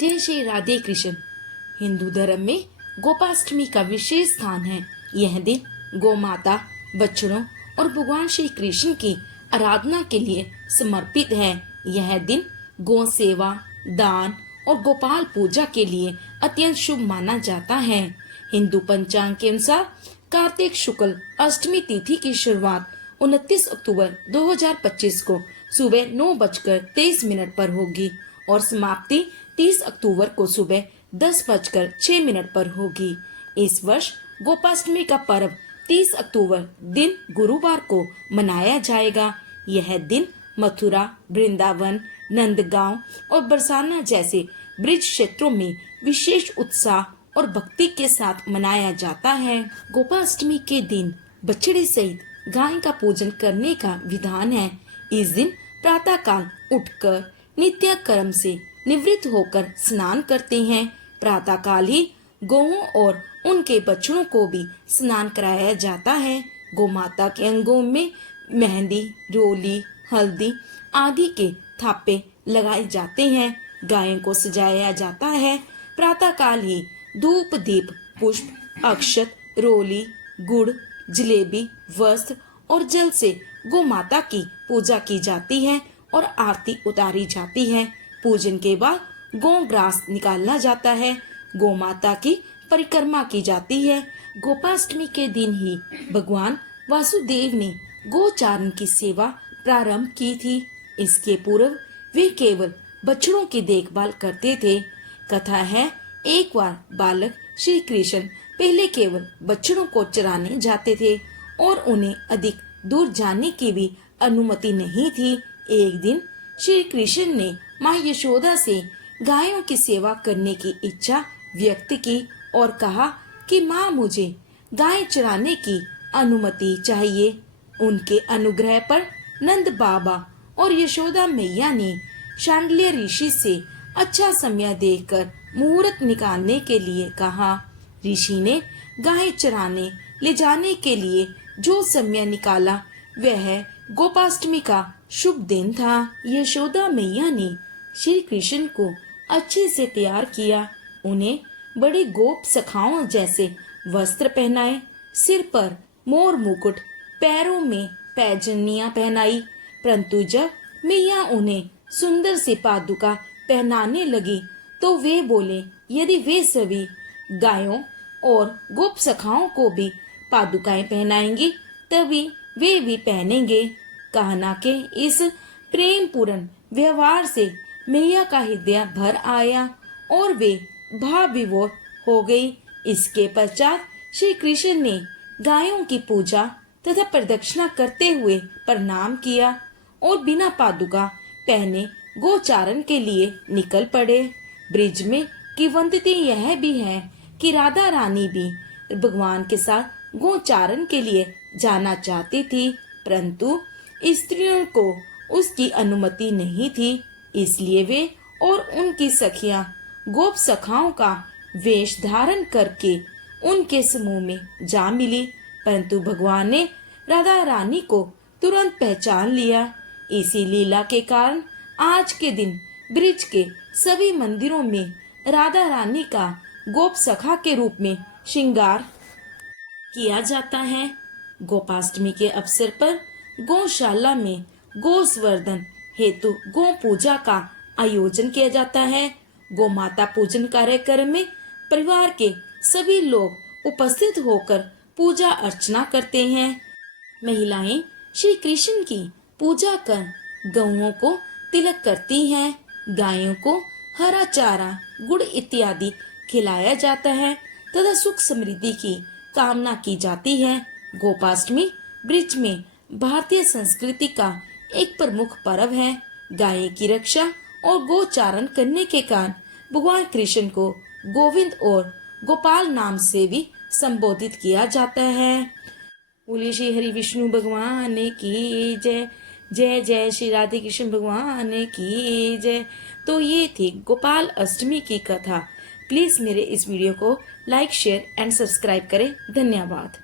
जय श्री राधे कृष्ण। हिंदू धर्म में गोपाष्टमी का विशेष स्थान है। यह दिन गौ माता, बछड़ों और भगवान श्री कृष्ण की आराधना के लिए समर्पित है। यह दिन गौ सेवा, दान और गोपाल पूजा के लिए अत्यंत शुभ माना जाता है। हिंदू पंचांग के अनुसार कार्तिक शुक्ल अष्टमी तिथि की शुरुआत 29 अक्टूबर 2025 को सुबह 9:23 पर होगी और समाप्ति 30 अक्टूबर को सुबह 10:06 पर होगी। इस वर्ष गोपाष्टमी का पर्व 30 अक्टूबर दिन गुरुवार को मनाया जाएगा। यह दिन मथुरा, वृंदावन, नंदगांव और बरसाना जैसे ब्रिज क्षेत्रों में विशेष उत्साह और भक्ति के साथ मनाया जाता है। गोपाष्टमी के दिन बछड़े सहित गाय का पूजन करने का विधान है। इस दिन प्रातः काल उठकर नित्य कर्म से निवृत्त होकर स्नान करते हैं। प्रातः काल ही गौओं और उनके बछड़ों को भी स्नान कराया जाता है। गौ माता के अंगों में मेहंदी, रोली, हल्दी आदि के थापे लगाए जाते हैं। गायों को सजाया जाता है। प्रातः काल ही धूप, दीप, पुष्प, अक्षत, रोली, गुड़, जलेबी, वस्त्र और जल से गौ माता की पूजा की जाती है और आरती उतारी जाती है। पूजन के बाद गौ ग्रास निकाला जाता है। गौ माता की परिक्रमा की जाती है। गोपाष्टमी के दिन ही भगवान वासुदेव ने गोचारण की सेवा प्रारंभ की थी। इसके पूर्व वे केवल बछड़ों की देखभाल करते थे। कथा है, एक बार बालक श्री कृष्ण पहले केवल बछड़ों को चराने जाते थे और उन्हें अधिक दूर जाने की भी अनुमति नहीं थी। एक दिन श्री कृष्ण ने माँ यशोदा से गायों की सेवा करने की इच्छा व्यक्त की और कहा कि माँ, मुझे गाय चराने की अनुमति चाहिए। उनके अनुग्रह पर नंद बाबा और यशोदा मैया ने शांडिल्य ऋषि से अच्छा समय देखकर मुहूर्त निकालने के लिए कहा। ऋषि ने गाय चराने ले जाने के लिए जो समय निकाला वह गोपाष्टमी का शुभ दिन था। यशोदा मैया ने श्री कृष्ण को अच्छे से तैयार किया। उन्हें बड़ी गोप सखाओं जैसे वस्त्र पहनाए, सिर पर मोर मुकुट, पैरों में पैजनियां पहनाई। परंतु जब मैया उन्हें सुंदर सी पादुका पहनाने लगी तो वे बोले, यदि वे सभी गायों और गोप सखाओं को भी पादुकाएं पहनाएंगी तभी वे भी पहनेंगे। कहना के इस प्रेम पूर्ण व्यवहार से मैया का हृदय भर आया और वे भाव विभोर हो गई। इसके पश्चात श्री कृष्ण ने गायों की पूजा तथा प्रदक्षिणा करते हुए प्रणाम किया और बिना पादुका पहने गोचारण के लिए निकल पड़े। ब्रिज में किंवदंती यह भी है कि राधा रानी भी भगवान के साथ गोचारण के लिए जाना चाहती थी, परंतु स्त्रियों को उसकी अनुमति नहीं थी। इसलिए वे और उनकी सखियां गोप सखाओं का वेश धारण करके उनके समूह में जा मिली, परंतु भगवान ने राधा रानी को तुरंत पहचान लिया। इसी लीला के कारण आज के दिन ब्रिज के सभी मंदिरों में राधा रानी का गोप सखा के रूप में श्रृंगार किया जाता है। गोपाष्टमी के अवसर पर गौशाला में गोवर्धन हेतु गौ पूजा का आयोजन किया जाता है। गौ माता पूजन कार्यक्रम में परिवार के सभी लोग उपस्थित होकर पूजा अर्चना करते हैं। महिलाएं श्री कृष्ण की पूजा कर गौओं को तिलक करती हैं। गायों को हरा चारा, गुड़ इत्यादि खिलाया जाता है तथा सुख समृद्धि की कामना की जाती है। गोपाष्टमी ब्रिज में भारतीय संस्कृति का एक प्रमुख पर्व है। गाय की रक्षा और गोचारण करने के कारण भगवान कृष्ण को गोविंद और गोपाल नाम से भी संबोधित किया जाता है। बोलिए श्री हरि विष्णु भगवान की जय। जय जय श्री राधे कृष्ण भगवान की जय। तो ये थी गोपाल अष्टमी की कथा। प्लीज मेरे इस वीडियो को लाइक, शेयर एंड सब्सक्राइब करें। धन्यवाद।